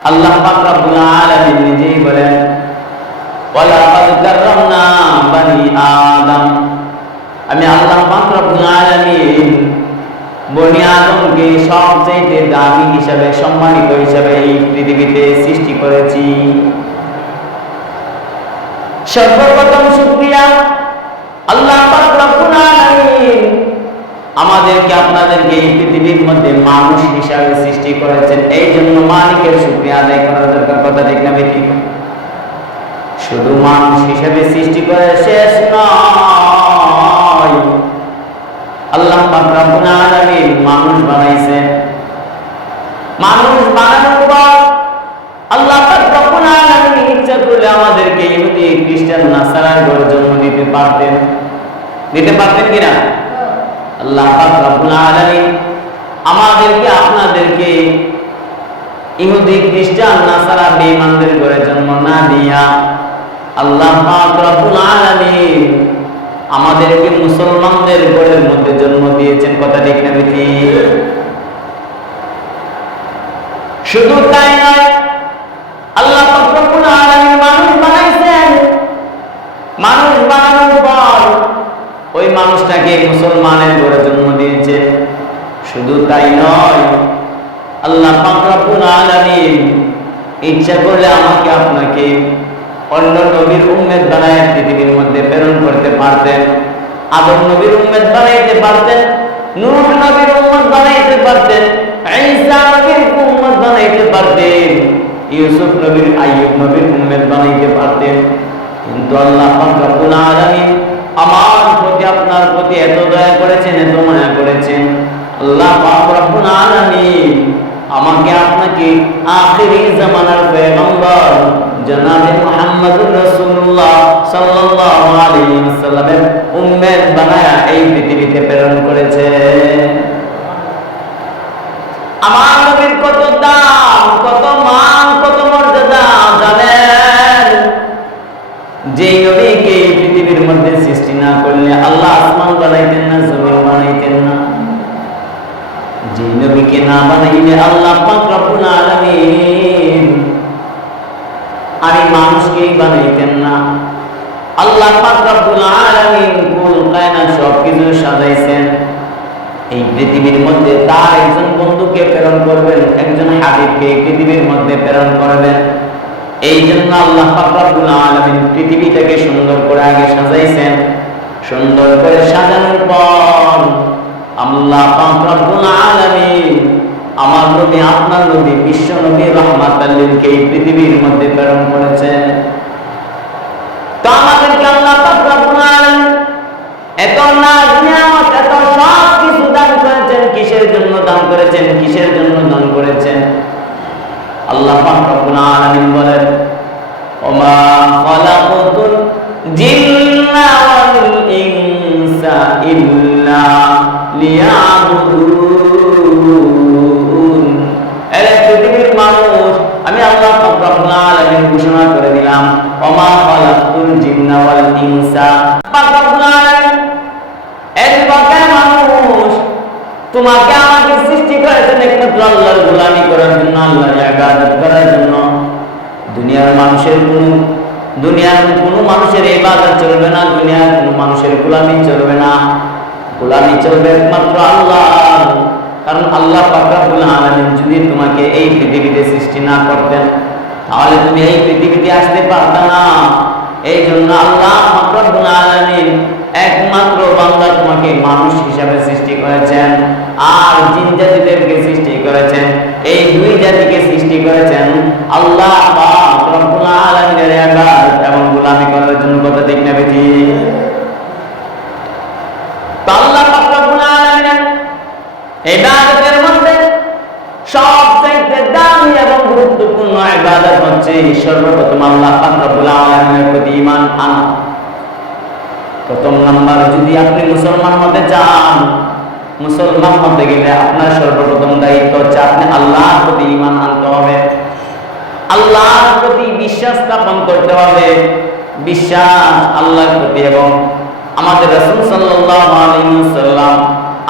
আল্লাহ পাক রব্বুল আলামিন নিজেই বলেন ওয়ালাকাদ কাররামনা বানি আদম। আমি আল্লাহ পাক রব্বুল আলামিন বনি আদমকে সবচেয়ে দামি হিসাবে, সম্মানিত হিসাবে এই পৃথিবীতে সৃষ্টি করেছি। সর্বপ্রথম শুকরিয়া আল্লাহ পাক রব্বুল আলামিন আমাদেরকে আপনাদেরকে এই পৃথিবীর মধ্যে মানুষ হিসাবে সৃষ্টি করেছেন। এই জন্য মালিকের শুক্রিয়া আদায় করার দরকার, কথা ঠিক না বেঠিক? শুধু মানুষ হিসাবে সৃষ্টি করে শেষ নয়। আল্লাহ মানুষ বানাইছেন। মানুষ বানানোর পর আল্লাহ ইচ্ছা করলে আমাদেরকে ইহুদি, খ্রিস্টান, নাসারার ঘরে জন্ম দিতে পারতেন। দিতে পারতেন কিনা? আল্লাহ আমাদেরকে, আপনাদেরকে ইহুদি, খ্রিস্টান জন্ম না দিয়া আল্লাহ আমাদেরকে মুসলমানদের ঘরের মধ্যে জন্ম দিয়েছেন। কথা ঠিক না শুধু তাই নয়, আল্লাহ মানুষ বানাইছেন। মানুষ ওই মানুষটাকে মুসলমানের ঘরে জন্ম দিয়েছে। শুধু তাই নয়, আল্লাহ ইচ্ছা করলে আমাকে আপনাকে অন্য নবীর উম্মেদ বানায় পৃথিবীর মধ্যে প্রেরণ করতে পারতেন। আদম নবীর উম্মেদ বানাইতে পারতেন, নূহ নবীর উম্মত বানাইতে পারতেন, ঈসা নবীর উম্মত বানাইতে পারতেন, ইউসুফ নবীর, আইয়ুব নবীর উম্মেদ বানাইতে পারতেন। কিন্তু আল্লাহ পাক রব্বুল আলামিন আমার প্রতি, আপনার প্রতি এত দয়া করেছেন, এত মায়া করেছেন। আল্লাহ আমাকে আপনাকে আখিরি জামানার জনাবে রাসূলুল্লাহ সাল্লাল্লাহু আলাইহি ওয়াসাল্লামের উম্মত বানায়া এই পৃথিবীতে প্রেরণ করেছে। আমার নবীর কত দাম, কত মান, কত মর্যাদা, জানেন? যে নবীকে এই পৃথিবীর মধ্যে সৃষ্টি না করলে আল্লাহ আসমান বানাইতেন না, জমিন বানাইতেন না। যে নবীকে না বানাইলে আল্লাহ মানুষকেই বানাইতেন না। আল্লাহ সাজাইছেন। এই পৃথিবীর মধ্যে তার একজন বন্ধুকে প্রেরণ করবেন, একজন হাবিবকে পৃথিবীর মধ্যে প্রেরণ করবেন। এই জন্য আল্লাহ রব্বুল পৃথিবীটাকে সুন্দর করে আগে সাজাইছেন। সুন্দর করে সাজানোর পর আল্লাহ রব্বুল আমার আপনার বিশ্ব নবী রহমাতাল্লিলকে এই পৃথিবীর মধ্যে প্রেরণ করেছেন। আল্লাহ এত সব কিছু করেছেন। কিসের জন্য দান করেছেন? কিসের জন্য দান করেছেন? আল্লাহ রব্বুল আলামিন বলেন, ওমা খালাকাতুল জিন্না ওয়াল ইনসা ইল্লা লিয়াবুদুন। এরে পৃথিবীর মানুষ। আমি আল্লাহ রব্বুল আলামিন ঘোষণা করে দিলাম, ওমা খালাকাতুল জিন্না ওয়াল ইনসা। রব্বুল আলামিন এই বাকায় মানুষ, তোমাকে আমাকে করেছেন একমাত্র আল্লাহর গোলামি করার জন্য, আল্লাহর ইবাদত করার জন্য। দুনিয়ার মানুষের কোন, দুনিয়ার কোন মানুষের ইবাদত চলবে না, দুনিয়ার কোন মানুষের গোলামি চলবে না। গোলামি চলবে একমাত্র আল্লাহ কারণ আল্লাহ পাক রব্বুল আলামিন যদি তোমাকে এই পৃথিবীতে সৃষ্টি না করতেন, তাহলে তুমি এই পৃথিবীতে আসতে পারতা না। এই জন্য আল্লাহ পাক রব্বুল আলামিন একমাত্র বান্দা তোমাকে মানুষ হিসাবে সৃষ্টি করেছেন। আর জিন জাতিদেরকে সৃষ্টি করেছেন। এই দুই জাতিকে সৃষ্টি করেছেন আল্লাহ রব্বুল আলামিনের ইবাদত এবং গোলামি করার জন্য কথা আল্লাহ রব্বুল আলামিনের ইবাদতের মধ্যে সবচেয়ে দামি এবং গুরুত্বপূর্ণ ইবাদত হচ্ছে সর্বপ্রথম আল্লাহ রব্বুল আলামিনের প্রতি ঈমান আনা। প্রথম নাম্বার, যদি আপনি মুসলমান হতে চান মুসলমান হতে গেলে আপনার সর্বপ্রথম দায়িত্ব হচ্ছে আপনি আল্লাহর প্রতি ইমান আনতে হবে। আল্লাহর প্রতি বিশ্বাস স্থাপন করতে হবে। বিশ্বাস আল্লাহর প্রতি এবং আমাদের রসুল সাল্লাম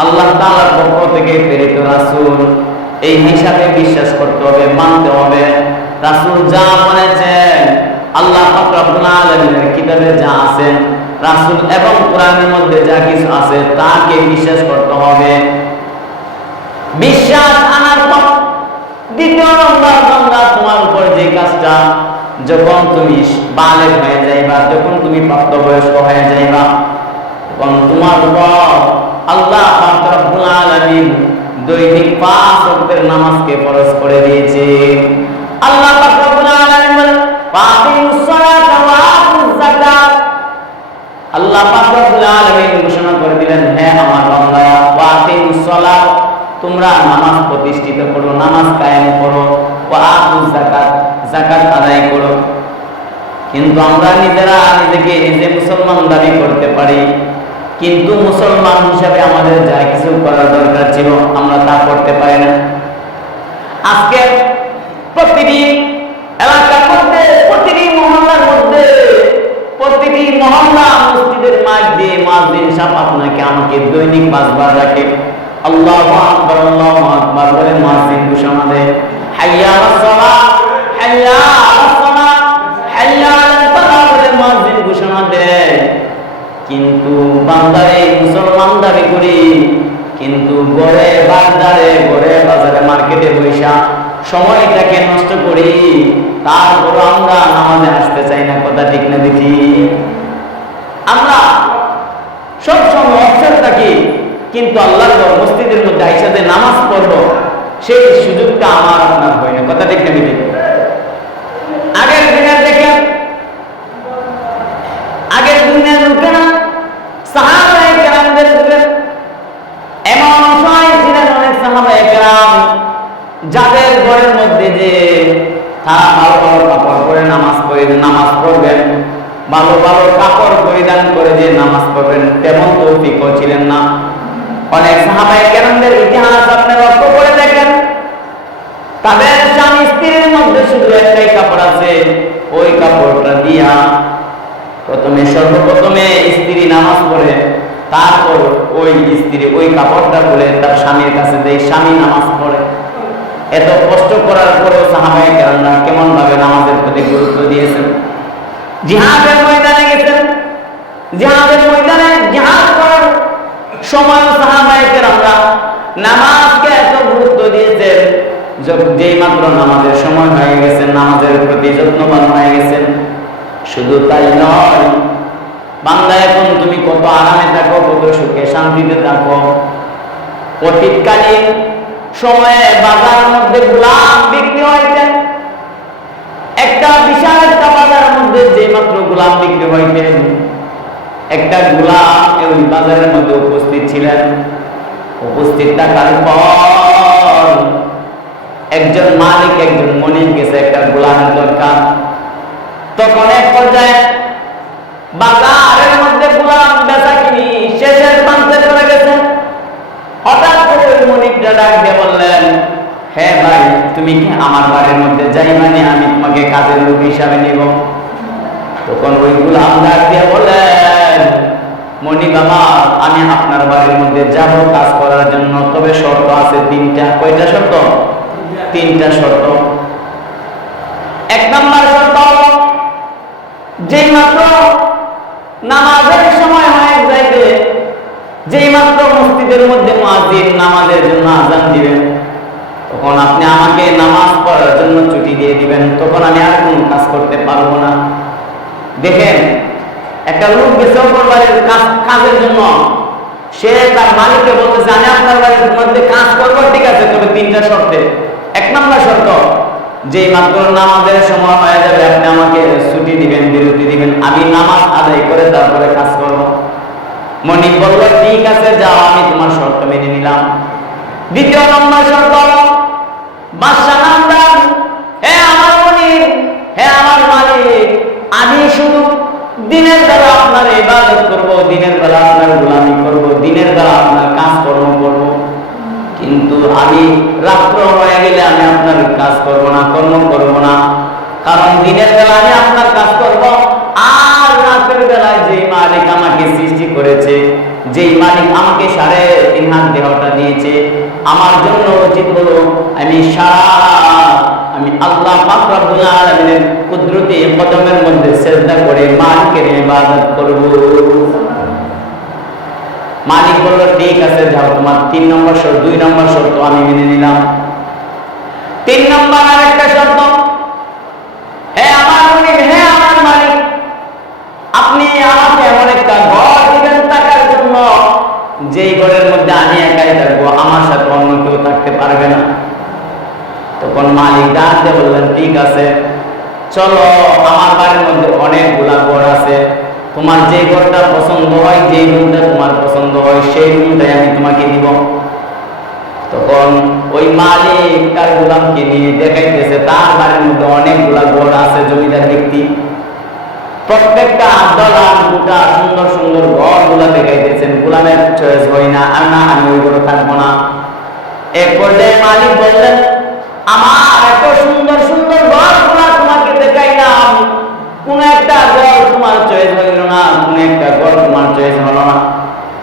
আল্লাহ তালার পক্ষ থেকে প্রেরিত রাসুল। এই হিসাবে বিশ্বাস করতে হবে, মানতে হবে। রাসুল যা বলেছেন আল্লাহ ফকরাবুল আলমের কিতাবে যা আছেন রাসূল এবং কোরআনের মধ্যে যা কিছু আছে তাকে বিশ্বাস করতে হবে। বিশ্বাস আনার পর দ্বিতীয় নম্বর বান্দা তোমার উপর যে কাজটা, যখন তুমি বালেগ হয়ে যাইবা, যখন তুমি প্রাপ্তবয়স্ক হয়ে যাইবা, তখন তোমার উপর আল্লাহ আলামিন দৈনিক পাঁচ ওয়াক্তের নামাজকে ফরজ করে দিয়েছে। আল্লাহ পাক রব্বুল আলামিন বলেন ফাতিমুস সালাতা ওয়া আতুজ যাকাত। আল্লাহ পাক রব্বুল আলামিন ঘোষণা করে দিলেন হ্যাঁ আমার বান্দা ওয়াতিমুস সালাত, তোমরা নামাজ প্রতিষ্ঠিত করো, নামাজ কায়েম করো, ওয়া যাকাত যাকাত আদায় করো। কিন্তু আমরা নিজেরা নিজেকে নিজে মুসলমান দাবি করতে পারি, কিন্তু মুসলমান হিসাবে আমাদের যা কিছু করার দরকার ছিল, আমরা তা করতে পারি না। আজকে প্রতিটি এলাকার প্রতিটি মহল্লা মসজিদের সাপ আপনাকে আমাকে দৈনিক রাখে আল্লাহ আকবর আল্লাহ আকবর বলে মাস দিন ঘোষণা দেয়। হাইয়া হাইয়া হাইয়া বলে মাস দিন ঘোষণা দেয়। কিন্তু বান্দারে, মুসলমান দাবি করি, কিন্তু গড়ে বাজারে গড়ে বাজারে মার্কেটে বৈশা সময়টাকে নষ্ট করি। তারপর আমরা নামাজে আসতে চাই না, কথা ঠিক না দেখি। আমরা সব সময় অবসর থাকি, কিন্তু আল্লাহর ঘর মসজিদের মধ্যে আইসাতে নামাজ পড়ব, সেই সুযোগটা আমার আপনার হয় না, কথা ঠিক না দেখি। আগের দিনের দেখেন, আগের দিনের কেরামদের এমন সময় ছিলেন অনেক কেরাম, যাদের ঘরের মধ্যে যে ভালো ভালো কাপড় পরে নামাজ পড়ে, নামাজ পড়বেন। ভালো ভালো কাপড় পরিধান করে যে নামাজ পড়বেন, তেমন তৌফিকও ছিলেন না। অনেক সাহাবায়ে কেরামদের ইতিহাস আপনি লক্ষ্য করে দেখেন। তাদের স্বামী স্ত্রীর মধ্যে শুধু একটাই কাপড় আছে, ওই কাপড়টা দিয়া প্রথমে, সর্বপ্রথমে স্ত্রী নামাজ পড়ে, তারপর ওই স্ত্রী ওই কাপড়টা খুলে তার স্বামীর কাছে দেয়, স্বামী, নামাজ পড়ে। এত কষ্ট করার পরেও সাহাবাই কেরামরা কেমন ভাবে নামাজের প্রতি গুরুত্ব দিয়েছেন? জিহাদের ময়দানে গেছেন। জিহাদের ময়দানে জিহাদ করার সময় সাহাবাই কেরামরা নামাজকে এত গুরুত্ব দিয়েছেন যেই মাত্র নামাজের সময় হয়ে গেছে, নামাজের প্রতি যত্নবান হয়ে গেছেন। শুধু তাই নয়, বান্দা এখন তুমি কত আরামে থাকো, কত সুখে শান্তিতে থাকো। অতীতকালীন সময়ে বাজারের মধ্যে গোলাম বিক্রি হইতেন একটা বিশাল একটা বাজারের মধ্যে যে মাত্র গোলাম বিক্রি হইতেন একটা গোলাম ওই বাজারের মধ্যে উপস্থিত ছিলেন। উপস্থিত থাকার পর একজন মালিক, একজন মনিক গেছে একটা গোলামের দরকার তখন এক পর্যায়ে বাজারের মধ্যে গোলাম বেচা কিনি শেষের প্রান্তে চলে গেছে হঠাৎ করে ওই ডাক দিয়ে বললেন হ্যাঁ ভাই, তুমি কি আমার বাড়ির মধ্যে যাই মানে আমি তোমাকে কাজের লোক হিসাবে নিব? তখন ওই গোলাম ডাক দিয়ে বললেন মনিক আমার আমি আপনার বাড়ির মধ্যে যাব কাজ করার জন্য, তবে শর্ত আছে তিনটা। কয়টা শর্ত? তিনটা শর্ত। এক নম্বর শর্ত যেই মাত্র নামাজের সময় যেই মাত্র মসজিদের মধ্যে মুয়াজ্জিন নামাজের জন্য আজান দিবেন, তখন আপনি আমাকে নামাজ পড়ার জন্য ছুটি দিয়ে দিবেন, তখন আমি আর কোনো কাজ করতে পারব না। দেখেন, একটা লোক গেছে অপর বাড়ির কাজ, কাজের জন্য। সে তার মালিককে বলতেছে, আমি আপনার বাড়ির মধ্যে কাজ করব, ঠিক আছে, তবে তিনটা শর্তে। এক নম্বর শর্ত যে মাত্র নামাজের সময় হয়ে যাবে, আপনি আমাকে ছুটি দিবেন, বিরতি দিবেন, আমি নামাজ আদায় করে তারপরে কাজ করব। মনিক বলল, ঠিক আছে, যাও, আমি তোমার শর্ত মেনে নিলাম। দ্বিতীয় নম্বর শর্ত, বাদশাহ নামদার হে আমার মনিক হে আমার মালিক, আমি শুধু দিনের বেলা আপনার ইবাদত করব, দিনের বেলা আপনার গোলামি করব, দিনের বেলা আপনার কাজকর্ম করব। কিন্তু আমি রাত্র হয়ে গেলে আমি আপনার কাজ করব না, কর্ম করব না। কারণ দিনের বেলা আমি আপনার কাজ করব, আর রাতের বেলায় যেই মালিক আমাকে সৃষ্টি করেছে, যেই মালিক আমাকে সাড়ে তিন হাত দেহটা দিয়েছে, আমার জন্য উচিত হলো আমি সারা, আমি আল্লাহ রব্বুল কুদরতি কদমের মধ্যে সেজদা করে মালিকের ইবাদত করব। মালিক বলল, ঠিক আছে, যাও, তোমার তিন নম্বর শর্ত, দুই নম্বর শর্ত আমি মেনে নিলাম। তিন নম্বর আর একটা শর্ত হে আমার মালিক হে আমার মালিক আপনি আমাকে এমন একটা ঘর দিবেন থাকার জন্য যেই ঘরের মধ্যে আমি একাই থাকব আমার সাথে অন্য কেউ থাকতে পারবে না। তখন মালিক ডাকতে বললেন, ঠিক আছে, চলো, আমার বাড়ির মধ্যে অনেকগুলা ঘর আছে। তোমার যে ঘরটা পছন্দ হয়, যেই রুমটা তোমার পছন্দ হয়, সেই রুমটাই আমি তোমাকে দিব। তখন ওই মালিক তার গোলামকে নিয়ে দেখাইতেছে, তার বাড়ির মধ্যে অনেকগুলা ঘর আছে, জমিদার ব্যক্তি। প্রত্যেকটা দলান গোটা সুন্দর সুন্দর ঘরগুলা দেখাইতেছেন, গোলামের চয়েস হয় না, আর না, আমি ওই ঘরে থাকব না। এক পর্যায়ে মালিক বললেন, আমার এত সুন্দর সুন্দর ঘরগুলা তোমাকে দেখাইলাম। কোন একটা ঘর তোমার চয়েস হইল না, কোন একটা ঘর তোমার চয়েস হলো না।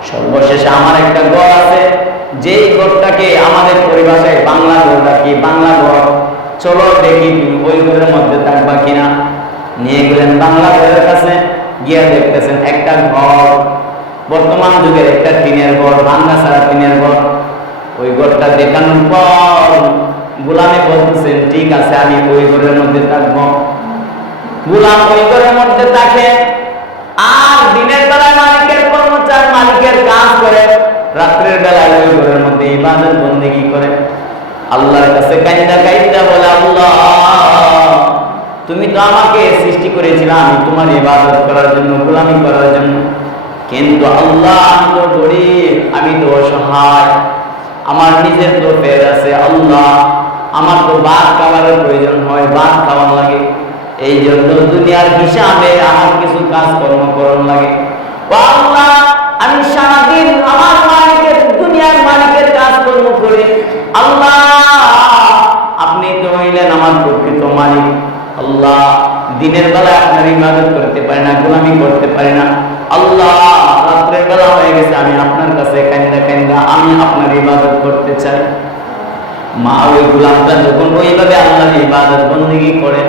সর্বশেষে আমার একটা ঘর আছে, যেই ঘরটাকে আমাদের পরিভাষায় বাংলা ঘর রাখি বাংলা ঘর। চলো দেখি ওই ঘরের মধ্যে থাকবা কিনা। নিয়ে গেলেন বাংলা ঘরের কাছে, গিয়ে দেখতেছেন একটা ঘর। বর্তমান যুগের একটা টিনের ঘর, ভাঙ্গা ছাড়া টিনের ঘর। ওই ঘরটা দেখানোর পর গোলামে বলতেছেন, ঠিক আছে, আমি ওই ঘরের মধ্যে থাকব। গোলাম ওই ঘরের মধ্যে থাকে। আর দিনের বেলায় মালিকের কর্মচার মালিকের কাজ করে, রাত্রের বেলায় ওই ঘরের মধ্যে ইবাদত বন্দেগি করে। আল্লাহর কাছে কাইন্দা কাইন্দা বলে, আল্লাহ! তুমি তো আমাকে সৃষ্টি করেছিলে, আমি তোমার ইবাদত করার জন্য, গোলামি করার জন্য। কিন্তু আল্লাহ আমি তো গরিব, আমি তো অসহায়। আমার নিজের তো পেট আছে, আল্লাহ। আমার তো ভাত খাবারের প্রয়োজন হয়, ভাত খাওয়ার লাগে। এই জন্য দুনিয়ার হিসাবে আমার কিছু কাজকর্ম করণ লাগে। আল্লাহ, আমি সারাদিন আমার মালিকের, দুনিয়ার মালিকের কাজকর্ম করে। আল্লাহ, আপনি তো হইলেন আমার প্রকৃত মালিক। আল্লাহ, দিনের বেলা আপনার ইবাদত করতে পারি না, গোলামি করতে পারি না। আল্লাহ, রাত্রের বেলা হয়ে গেছে, আমি আপনার কাছে কান্দা কান্দা আমি আপনার ইবাদত করতে চাই। মা ওই গোলামটা যখন ওইভাবে আল্লাহর ইবাদত বন্দিগি করে,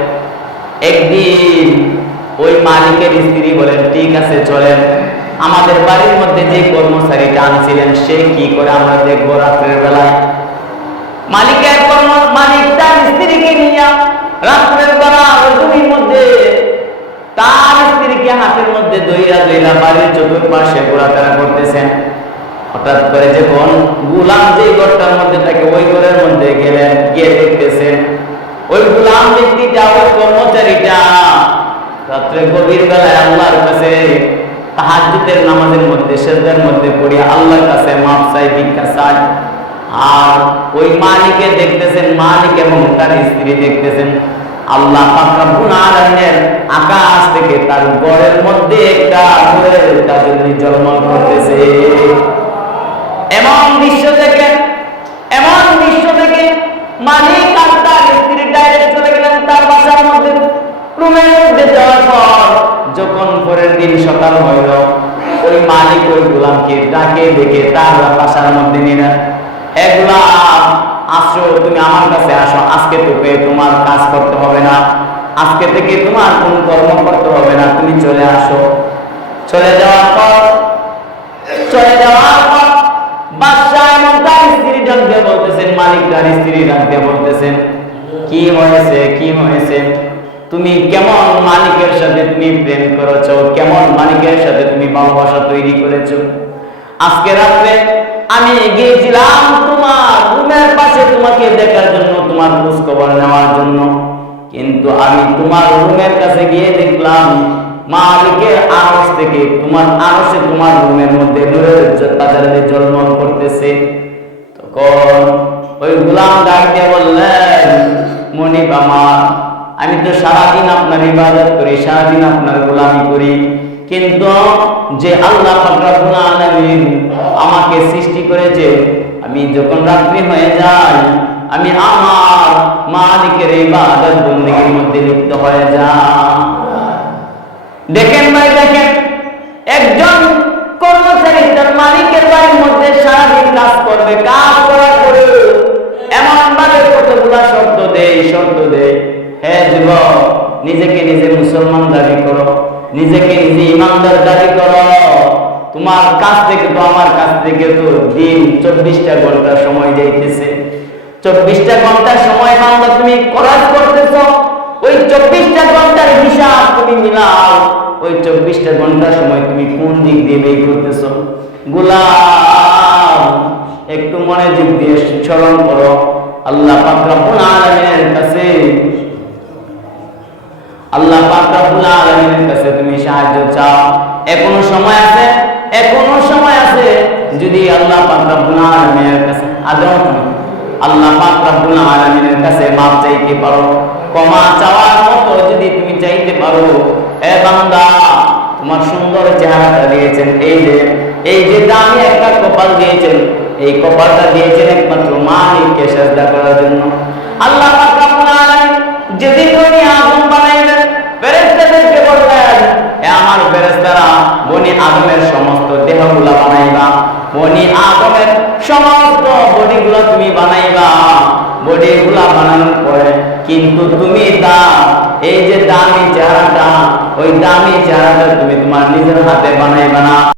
একদিন ওই মালিকের স্ত্রী বলেন, ঠিক আছে, চলেন। আমাদের বাড়ির মধ্যে যে কর্মচারীটা আনছিলেন, সে কি করে আমরা দেখব রাত্রের বেলায়? মালিকের কর্ম মালিক তার স্ত্রীকে নিয়ে রাত্রের বেলা রজনীর মধ্যে, তার স্ত্রীকে হাতের মধ্যে দইরা দইরা বাড়ির চতুর্পাশে ঘোরাফেরা করতেছেন। হঠাৎ করে যখন গুলাম যে ঘরটার মধ্যে থাকে, ওই ঘরের মধ্যে গেলেন, গিয়ে দেখতেছেন, ওই গুলাম ব্যক্তিটা, ওই কর্মচারীটা রাত্রে গভীর বেলায় আল্লাহর কাছে তাহাজ্জুদের নামাজের মধ্যে, সেজদার মধ্যে পড়িয়া আল্লাহর কাছে মাপ চাই, ভিক্ষা চাই। আর ওই মালিকে দেখতেছেন, মালিক এবং তার স্ত্রী দেখতেছেন। আল্লাহ আকাশ থেকে তার গড়ের মধ্যে একটা করতেছে এমন দৃশ্য থেকে এমন দৃশ্য থেকে মালিক আর তার স্ত্রী ডাইরেক্ট চলে গেলেন তার বাসার মধ্যে। রুমের মধ্যে যাওয়ার পর যখন পরের দিন সকাল হইল, ওই মালিক ওই গোলামকে ডাকে, ডেকে তার বাসার মধ্যে হে গোলাম আসো, তুমি আমার কাছে আসো। আজকে তোকে তোমার কাজ করতে হবে না। আজকে থেকে তোমার কোনো কর্ম করতে হবে না। তুমি চলে আসো। চলে যাওয়ার পর, চলে যাওয়ার পর বাদশাহ এবং তার স্ত্রী ডাক দিয়ে বলতেছেন মালিক তার স্ত্রী ডাক দিয়ে বলতেছেন, কি হয়েছে? কি হয়েছে? তুমি কেমন মালিকের সাথে তুমি প্রেম করেছ? কেমন মালিকের সাথে তুমি ভালোবাসা তৈরি করেছ? আজকে রাত্রে আমি গিয়েছিলাম তোমার পাশে তোমাকে দেখার জন্য, তোমার খোঁজ খবর নেওয়ার জন্য। কিন্তু আমি তোমার রুমের কাছে গিয়ে দেখলাম, মালিকের আরস থেকে তোমার আরসে তোমার রুমের মধ্যে নূরের তাজারে জলমল করতেছে। তখন ওই গুলাম ডাক বললেন, মনিব আমার, আমি তো সারাদিন আপনার ইবাদত করি, সারাদিন আপনার গোলামি করি। কিন্তু যে আল্লাহ আমাকে সৃষ্টি করেছে আমি যখন রাত্রি হয়ে যাই আমি আমার মালিকের ইবাদত বন্দেগীর মধ্যে লিপ্ত হয়ে যাই। দেখেন ভাই, দেখেন, একজন কর্মচারী তার মালিকের বাড়ির মধ্যে সারাদিন কাজ করবে, কাজ করার পরে এমন ভাবে কতগুলা শব্দ দেয় শর্ত দেয় হ্যাঁ যুবক, নিজেকে নিজে মুসলমান দাবি করো, নিজেকে নিজে ইমানদার দাবি করো। তোমার কাছ থেকে তো আমার কাছ থেকে তো দিন চব্বিশটা ঘণ্টা সময় যাইতেছে। চব্বিশটা ঘণ্টা সময় বাংলা তুমি করাজ করতেছ। ওই চব্বিশটা ঘণ্টার হিসাব তুমি মিলাও। ওই চব্বিশটা ঘণ্টার সময় তুমি কোন দিক দিয়ে বের করতেছ? গোলাম, একটু মনোযোগ দিয়ে স্মরণ করো। আল্লাহ পাক রব্বুল আলামিনের কাছে আল্লাহ পাক রব্বুল আলামিনের কাছে তুমি সাহায্য চাও। এখনও সময় আছে? এখনও সময় আছে যদি আল্লাহ কাছে আল্লাহ কাছে মাপ চাইতে পারো। ক্ষমা চাওয়ার মতো যদি তুমি চাইতে পারো, এ বান্দা, তোমার সুন্দর চেহারাটা দিয়েছেন। এই যে এই যে দামি একটা কপাল দিয়েছেন, এই কপালটা দিয়েছেন একমাত্র মালিককে সাজদা করার জন্য। আল্লাহ পাক রব্বুল যেদিন উনি আমার ফেরেশতারা বনি আদমের সমস্ত দেহগুলা বানাইবা। বনি আদমের সমস্ত বডিগুলো তুমি বানাইবা। বডিগুলা বানানোর পরে কিন্তু তুমি তা, এই যে দামি চেহারাটা, ওই দামি চেহারাটা তুমি তোমার নিজের হাতে বানাইবা না।